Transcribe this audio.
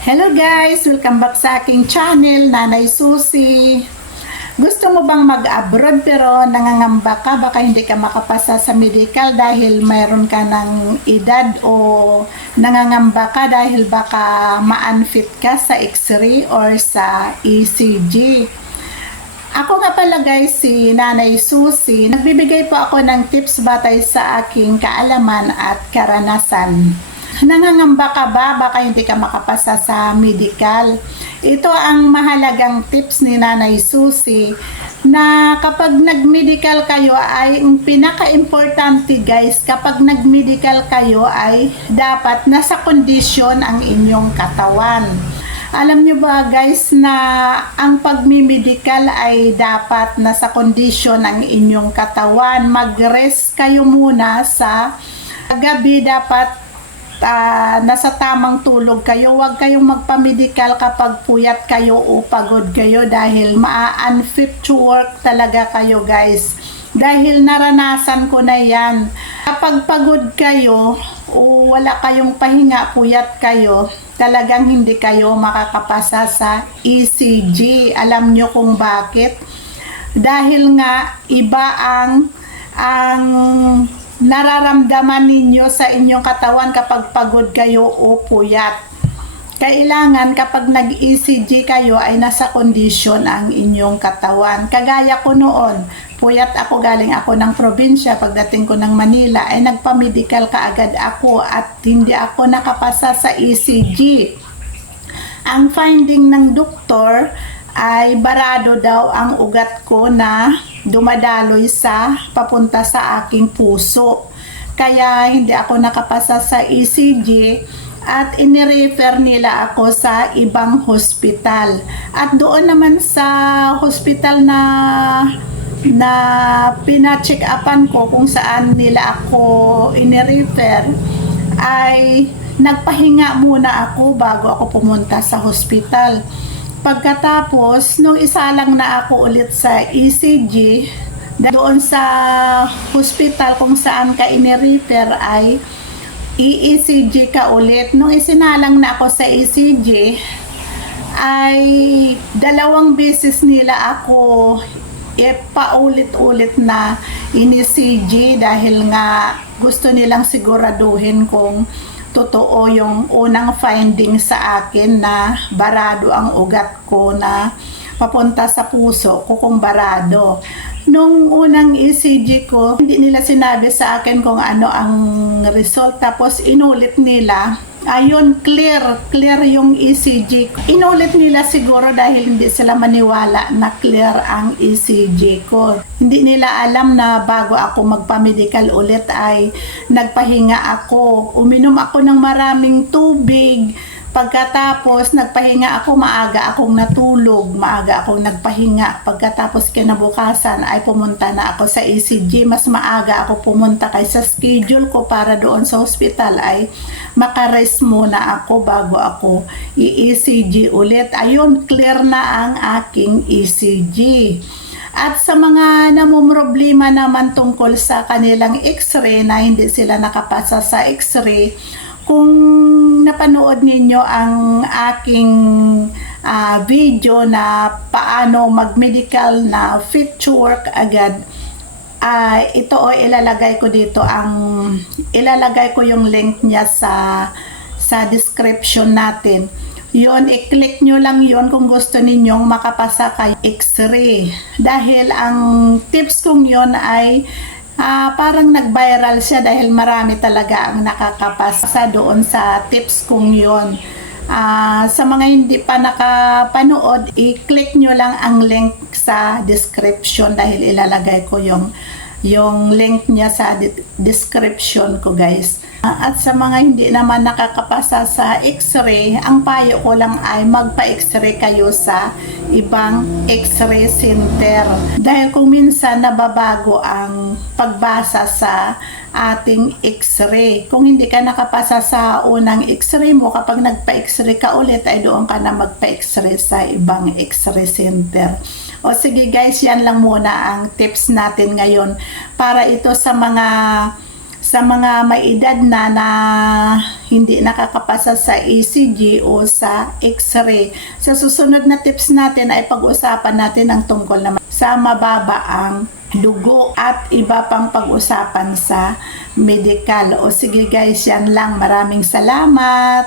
Hello guys! Welcome back sa aking channel, Nanay Susi. Gusto mo bang mag-abroad pero nangangamba ka, baka hindi ka makapasa sa medical dahil mayroon ka ng edad o nangangamba ka dahil baka ma-unfit ka sa x-ray or sa ECG. Ako nga pala guys, si Nanay Susi. Nagbibigay po ako ng tips batay sa aking kaalaman at karanasan. Nangangamba ka ba? Baka hindi ka makapasa sa medical. Ito ang mahalagang tips ni Nanay Susi na kapag nag-medical kayo ay ang pinaka-importante guys, kapag nag-medical kayo ay dapat nasa kondisyon ang inyong katawan. Alam nyo ba guys na ang pagmimedical ay dapat nasa kondisyon ang inyong katawan. Mag-rest kayo muna sa gabi dapat ah, nasa tamang tulog kayo. Huwag kayong magpamedical kapag puyat kayo o pagod kayo dahil maa-unfit to work talaga kayo guys. Dahil naranasan ko na yan. Kapag pagod kayo o wala kayong pahinga, puyat kayo, talagang hindi kayo makakapasa sa ECG. Alam nyo kung bakit? Dahil nga iba ang ang nararamdaman ninyo sa inyong katawan kapag pagod kayo o puyat. Kailangan kapag nag-ECG kayo ay nasa kondisyon ang inyong katawan. Kagaya ko noon, puyat ako galing ako ng probinsya. Pagdating ko ng Manila ay nagpa-medical kaagad ako at hindi ako nakapasa sa ECG. Ang finding ng doktor ay barado daw ang ugat ko na dumadaloy sa papunta sa aking puso. Kaya hindi ako nakapasa sa ECG at inirefer nila ako sa ibang hospital. At doon naman sa hospital na na pina-check upan ko kung saan nila ako inirefer ay nagpahinga muna ako bago ako pumunta sa hospital. Pagkatapos, nung isa lang na ako ulit sa ECG, doon sa hospital kung saan ka inirefer ay i-ECG ka ulit. Nung isinalang na ako sa ECG, ay dalawang beses nila ako ipaulit-ulit na in-ECG dahil nga gusto nilang siguraduhin kung totoo yung unang finding sa akin na barado ang ugat ko na papunta sa puso ko kung barado. Nung unang ECG ko, hindi nila sinabi sa akin kung ano ang result. Tapos inulit nila. Ayun, clear. Clear yung ECG. Inulit nila siguro dahil hindi sila maniwala na clear ang ECG ko. Hindi nila alam na bago ako magpa-medical ulit ay nagpahinga ako. Uminom ako ng maraming tubig. Pagkatapos, nagpahinga ako, maaga akong natulog, maaga akong nagpahinga. Pagkatapos kinabukasan ay pumunta na ako sa ECG. Mas maaga ako pumunta kaysa schedule ko para doon sa hospital ay makarest muna ako bago ako i-ECG ulit. Ayun, clear na ang aking ECG. At sa mga namumroblema naman tungkol sa kanilang x-ray na hindi sila nakapasa sa x-ray, kung napanood ninyo ang aking ah, video na paano mag-medical na fit to work agad, ah, ito o ilalagay ko dito ang ilalagay ko yung link niya sa sa description natin. Yun, i-click nyo lang yun kung gusto ninyong makapasa kay X-ray. Dahil ang tips kong yun ay ah, parang nag-viral siya dahil marami talaga ang nakakapasa doon sa tips kong yun. Ah, sa mga hindi pa nakapanood, i-click nyo lang ang link sa description dahil ilalagay ko yung yung link niya sa de- description ko guys. At sa mga hindi naman nakakapasa sa x-ray, ang payo ko lang ay magpa-x-ray kayo sa ibang x-ray center. Dahil kung minsan nababago ang pagbasa sa ating x-ray. Kung hindi ka nakapasa sa unang x-ray mo, kapag nagpa-x-ray ka ulit, ay doon ka na magpa-x-ray sa ibang x-ray center. O sige guys, yan lang muna ang tips natin ngayon para ito sa mga sa mga may edad na na hindi nakakapasa sa ECG o sa X-ray. Sa susunod na tips natin ay pag-usapan natin ang tungkol naman sa mababa ang dugo at iba pang pag-usapan sa medical. O sige guys, yan lang. Maraming salamat.